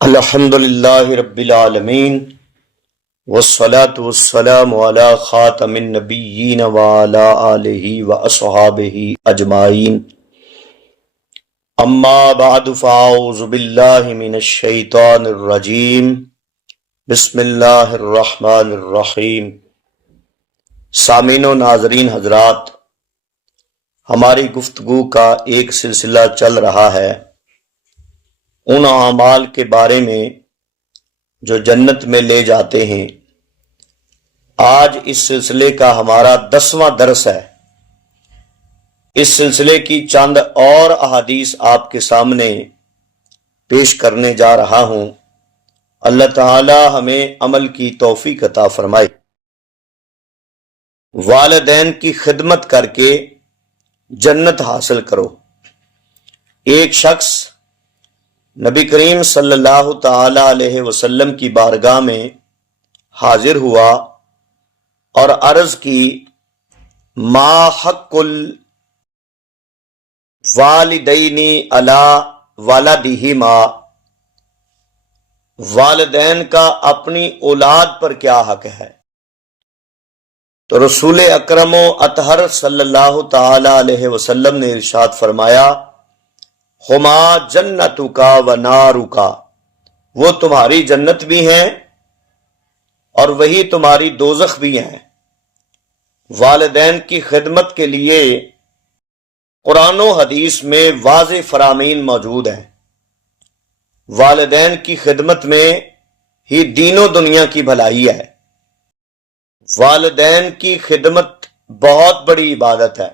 الحمدللہ رب العالمین والصلاة والسلام علی خاتم النبیین وعلی آلہ واصحابہ اجمعین اما بعد فاعوذ باللہ من الشیطان الرجیم بسم اللہ الرحمن الرحیم۔ سامعین و ناظرین حضرات، ہماری گفتگو کا ایک سلسلہ چل رہا ہے ان اعمال کے بارے میں جو جنت میں لے جاتے ہیں۔ آج اس سلسلے کا ہمارا 10واں درس ہے۔ اس سلسلے کی چند اور احادیث آپ کے سامنے پیش کرنے جا رہا ہوں۔ اللہ تعالی ہمیں عمل کی توفیق عطا فرمائے۔ والدین کی خدمت کر کے جنت حاصل کرو۔ ایک شخص نبی کریم صلی اللہ تعالی علیہ وسلم کی بارگاہ میں حاضر ہوا اور عرض کی، ما حق الوالدین علی ولدہما، والدین کا اپنی اولاد پر کیا حق ہے؟ تو رسول اکرم و اطہر صلی اللہ تعالی علیہ وسلم نے ارشاد فرمایا، ہما جنتک و نارک، وہ تمہاری جنت بھی ہیں اور وہی تمہاری دوزخ بھی ہیں۔ والدین کی خدمت کے لیے قرآن و حدیث میں واضح فرامین موجود ہیں۔ والدین کی خدمت میں ہی دین و دنیا کی بھلائی ہے۔ والدین کی خدمت بہت بڑی عبادت ہے،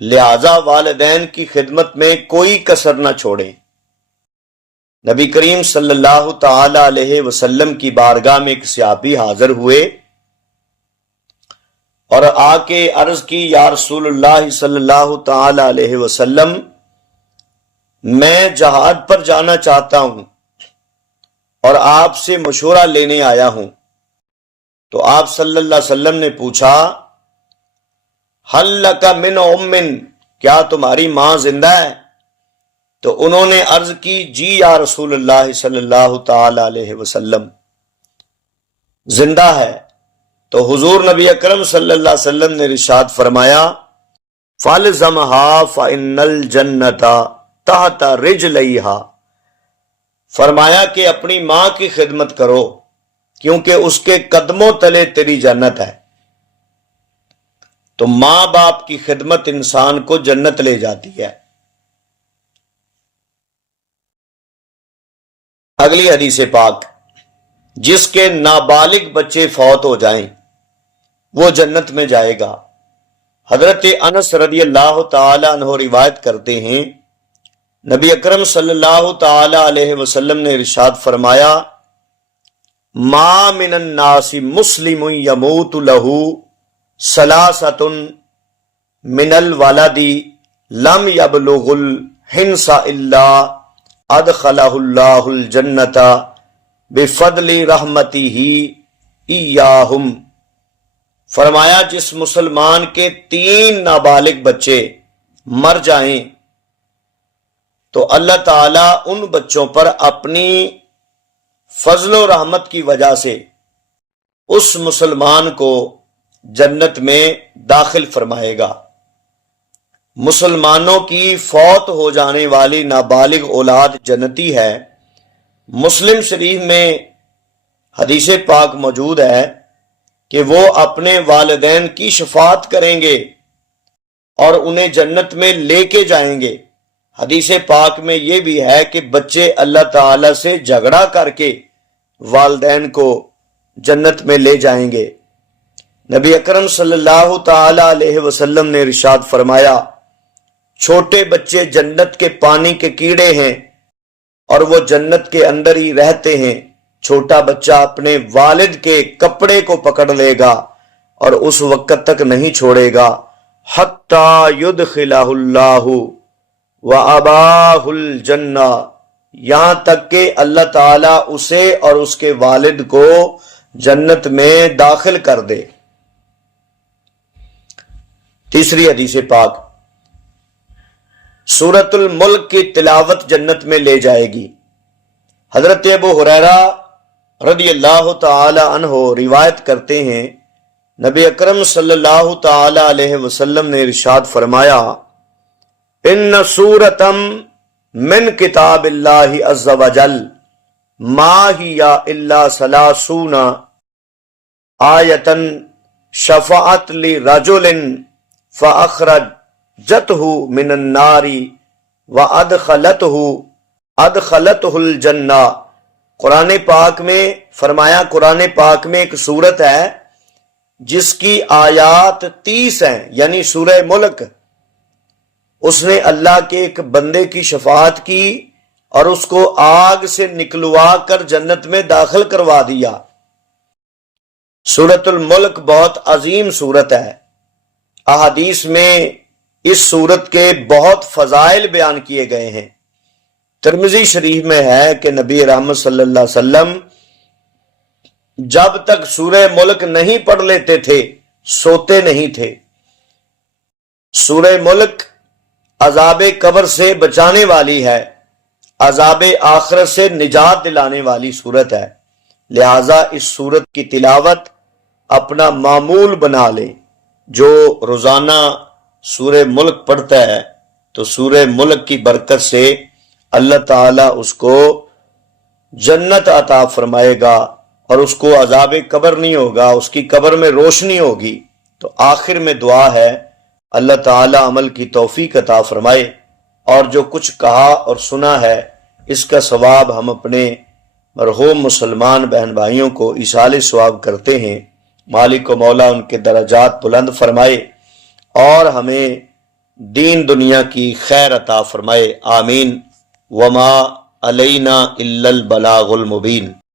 لہذا والدین کی خدمت میں کوئی کسر نہ چھوڑیں۔ نبی کریم صلی اللہ تعالی علیہ وسلم کی بارگاہ میں ایک صحابی حاضر ہوئے اور آ کے عرض کی، یا رسول اللہ صلی اللہ تعالی علیہ وسلم، میں جہاد پر جانا چاہتا ہوں اور آپ سے مشورہ لینے آیا ہوں۔ تو آپ صلی اللہ علیہ وسلم نے پوچھا، حل لک من ام، کیا تمہاری ماں زندہ ہے؟ تو انہوں نے عرض کی، جی یا رسول اللہ صلی اللہ تعالی علیہ وسلم، زندہ ہے۔ تو حضور نبی اکرم صلی اللہ علیہ وسلم نے ارشاد فرمایا، فَالْزَمْهَا فَإِنَّ الْجَنَّةَ تَحْتَ رِجْلَيْهَا، فرمایا کہ اپنی ماں کی خدمت کرو کیونکہ اس کے قدموں تلے تیری جنت ہے۔ تو ماں باپ کی خدمت انسان کو جنت لے جاتی ہے۔ اگلی حدیث پاک، جس کے نابالغ بچے فوت ہو جائیں وہ جنت میں جائے گا۔ حضرت انس رضی اللہ تعالی عنہ روایت کرتے ہیں، نبی اکرم صلی اللہ تعالی علیہ وسلم نے ارشاد فرمایا، ما من الناس مسلم یموت لہ ثلاثۃ من الولد لم یبلغ الحنس الا ادخلہ اللہ الجنۃ بفضل رحمتہ ایاہم، فرمایا جس مسلمان کے 3 نابالغ بچے مر جائیں تو اللہ تعالیٰ ان بچوں پر اپنی فضل و رحمت کی وجہ سے اس مسلمان کو جنت میں داخل فرمائے گا۔ مسلمانوں کی فوت ہو جانے والی نابالغ اولاد جنتی ہے۔ مسلم شریف میں حدیث پاک موجود ہے کہ وہ اپنے والدین کی شفاعت کریں گے اور انہیں جنت میں لے کے جائیں گے۔ حدیث پاک میں یہ بھی ہے کہ بچے اللہ تعالی سے جھگڑا کر کے والدین کو جنت میں لے جائیں گے۔ نبی اکرم صلی اللہ تعالی علیہ وسلم نے ارشاد فرمایا، چھوٹے بچے جنت کے پانی کے کیڑے ہیں اور وہ جنت کے اندر ہی رہتے ہیں۔ چھوٹا بچہ اپنے والد کے کپڑے کو پکڑ لے گا اور اس وقت تک نہیں چھوڑے گا حتی یدخلہ اللہ واباہ الجنہ، یہاں تک کہ اللہ تعالیٰ اسے اور اس کے والد کو جنت میں داخل کر دے۔ تیسری حدیث پاک، سورۃ الملک کی تلاوت جنت میں لے جائے گی۔ حضرت ابو ہریرہ رضی اللہ تعالی عنہ روایت کرتے ہیں، نبی اکرم صلی اللہ تعالی علیہ وسلم نے ارشاد فرمایا، ان سورتم من کتاب اللہ عز وجل ما ہی الا ثلاثون آیتن شفاعت لرجل فاخرجتہ من النار وادخلتہ الجنہ۔ قرآن پاک میں فرمایا، قرآن پاک میں ایک سورت ہے جس کی آیات 30 ہیں، یعنی سورہ ملک۔ اس نے اللہ کے ایک بندے کی شفاعت کی اور اس کو آگ سے نکلوا کر جنت میں داخل کروا دیا۔ سورۃ الملک بہت عظیم سورت ہے۔ احادیث میں اس سورت کے بہت فضائل بیان کیے گئے ہیں۔ ترمذی شریف میں ہے کہ نبی رحمت صلی اللہ علیہ وسلم جب تک سورہ ملک نہیں پڑھ لیتے تھے سوتے نہیں تھے۔ سورہ ملک عذاب قبر سے بچانے والی ہے، عذاب آخرت سے نجات دلانے والی سورت ہے، لہذا اس سورت کی تلاوت اپنا معمول بنا لیں۔ جو روزانہ سورہ ملک پڑھتا ہے تو سورہ ملک کی برکت سے اللہ تعالیٰ اس کو جنت عطا فرمائے گا اور اس کو عذاب قبر نہیں ہوگا، اس کی قبر میں روشنی ہوگی۔ تو آخر میں دعا ہے اللہ تعالیٰ عمل کی توفیق عطا فرمائے، اور جو کچھ کہا اور سنا ہے اس کا ثواب ہم اپنے مرحوم مسلمان بہن بھائیوں کو ایصال ثواب کرتے ہیں۔ مالک و مولا ان کے درجات بلند فرمائے اور ہمیں دین دنیا کی خیر عطا فرمائے، آمین۔ وما علینا الا البلاغ المبین۔